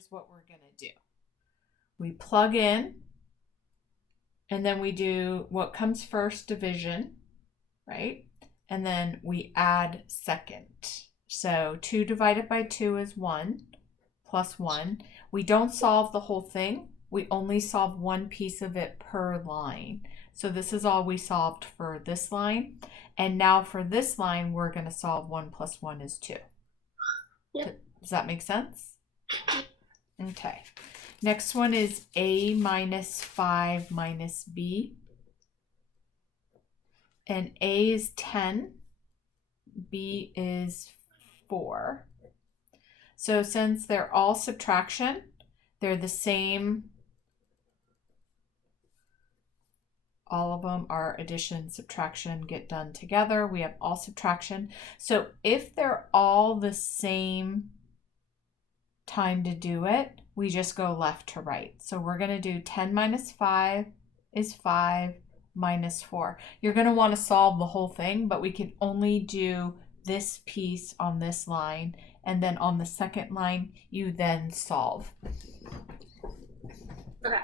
here's what we're going to do. We plug in, and then we do what comes first, division, right? And then we add second. So 2 divided by 2 is 1 plus 1. We don't solve the whole thing. We only solve one piece of it per line. So this is all we solved for this line. And now for this line, we're going to solve 1 plus 1 is 2. Yep. Does that make sense? Okay. Next one is A minus 5 minus B. And A is 10. B is 4. So since they're all subtraction, they're the same. All of them are addition, subtraction, get done together. We have all subtraction. So if they're all the same time to do it, we just go left to right. So we're going to do 10 minus 5 is 5 minus 4. You're going to want to solve the whole thing, but we can only do this piece on this line. And then on the second line, you then solve. Okay.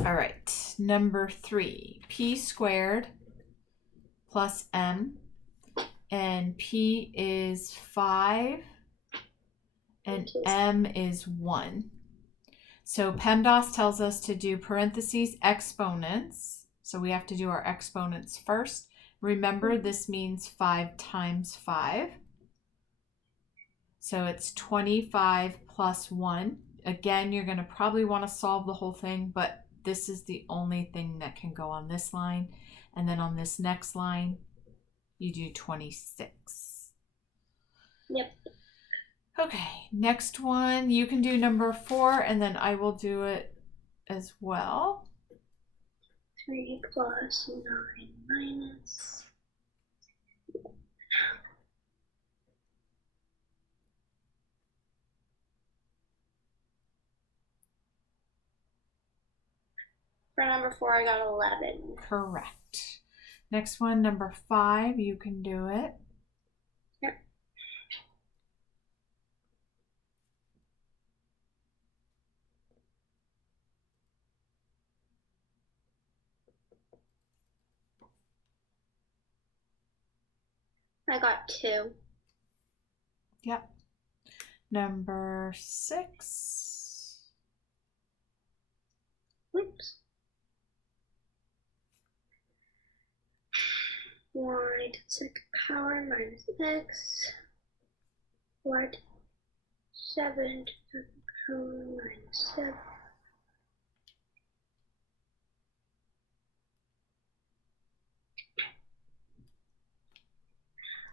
All right, number 3, P squared plus M, and P is 5 and M is 1. So PEMDAS tells us to do parentheses exponents. So we have to do our exponents first. Remember, this means 5 times 5. So it's 25 plus 1. Again, you're going to probably want to solve the whole thing, but this is the only thing that can go on this line. And then on this next line, you do 26. Yep. Okay, next one, you can do number 4, and then I will do it as well. 3 plus 9 minus. For number 4, I got 11. Correct. Next one, number 5, you can do it. Yep. I got 2. Yep. Number 6. Oops. Y to the second power minus x. Y to 7 to the second power minus 7.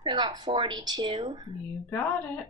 I got 42. You got it.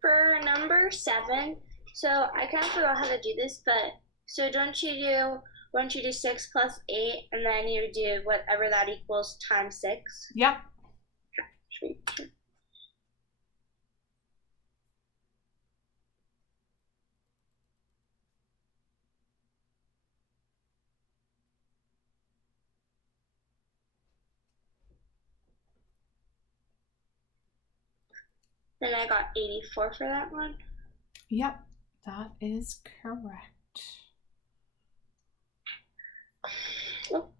For number 7, so I kind of forgot how to do this, but so don't you do 6 plus 8, and then you do whatever that equals times 6? Yep. Then I got 84 for that one. Yep, that is correct. Oh.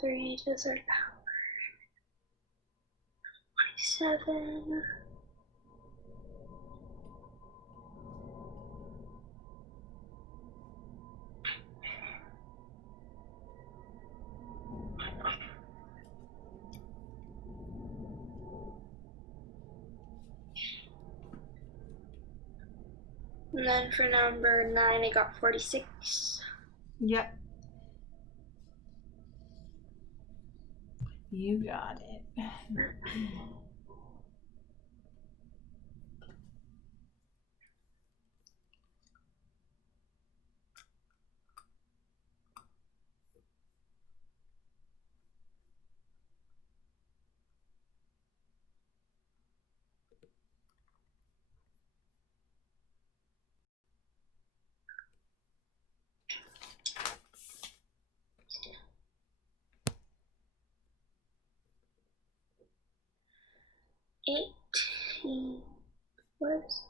Three to the third power. 27. And then for number 9, I got 46. Yep. You got it. $18. Whoops.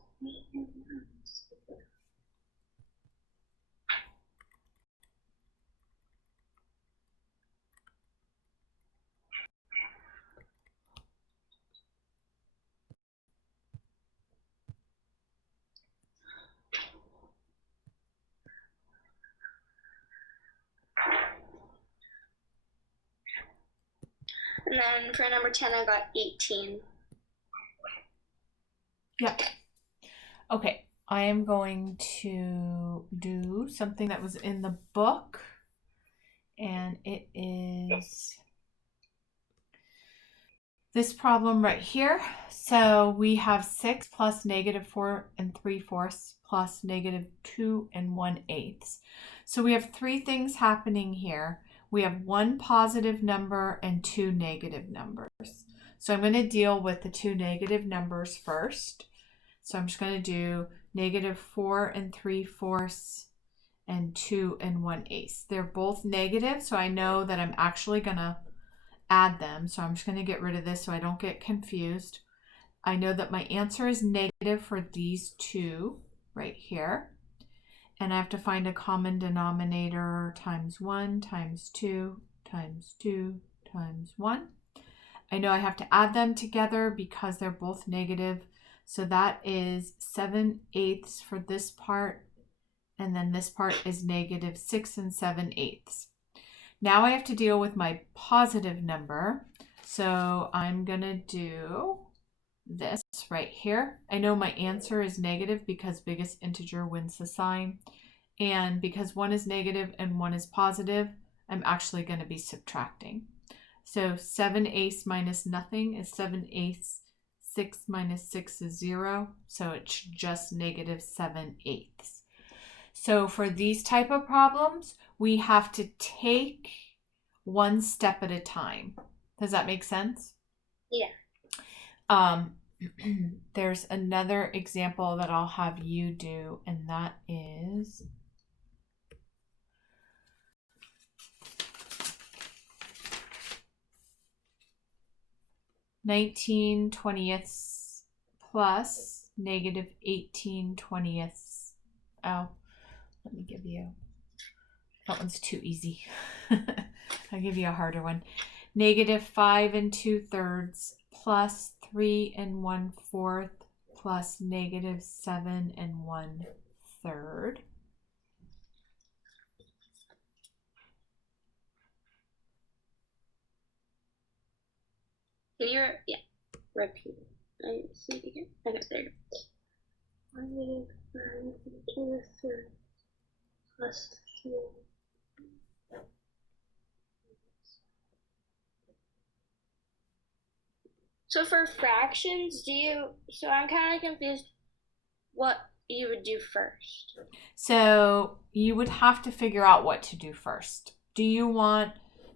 And then for number 10, I got 18. Yep. Okay, I am going to do something that was in the book, and it is this problem right here. So we have 6 plus negative 4 3/4 plus negative 2 1/8. So we have 3 things happening here. We have 1 positive number and 2 negative numbers. So I'm going to deal with the 2 negative numbers first. So I'm just going to do negative 4 3/4 and 2 1/8. They're both negative, so I know that I'm actually going to add them. So I'm just going to get rid of this so I don't get confused. I know that my answer is negative for these two right here. And I have to find a common denominator times 1 times 2 times 2 times 1. I know I have to add them together because they're both negative. So that is 7/8 for this part. And then this part is negative 6 7/8. Now I have to deal with my positive number. So I'm going to do this right here. I know my answer is negative because biggest integer wins the sign. And because 1 is negative and 1 is positive, I'm actually going to be subtracting. So 7/8 minus nothing is 7/8. 6 minus 6 is 0. So it's just negative 7/8. So for these type of problems, we have to take one step at a time. Does that make sense? Yeah. There's another example that I'll have you do, and that is (19/20) plus negative (18/20). Oh, let me give you, that one's too easy. I'll give you a harder one. Negative 5 2/3 plus 3 1/4 plus negative 7 1/3. Can you, repeat it? I see it again. Okay, there you go. 1 2/3 plus 3. So for fractions, so I'm kind of confused what you would do first. So you would have to figure out what to do first. Do you want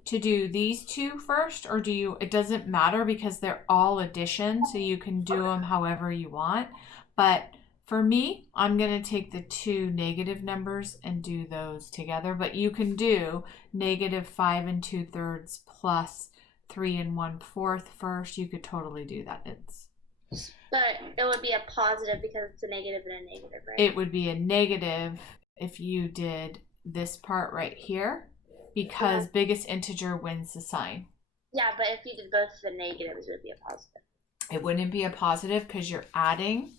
to do these two first, or it doesn't matter because they're all addition, so you can do them however you want. But for me, I'm going to take the 2 negative numbers and do those together. But you can do negative 5 2/3 plus 3 1/4 first. You could totally do that. But it would be a positive because it's a negative and a negative, right? It would be a negative if you did this part right here because biggest integer wins the sign. Yeah, but if you did both of the negatives, it would be a positive. It wouldn't be a positive because you're adding.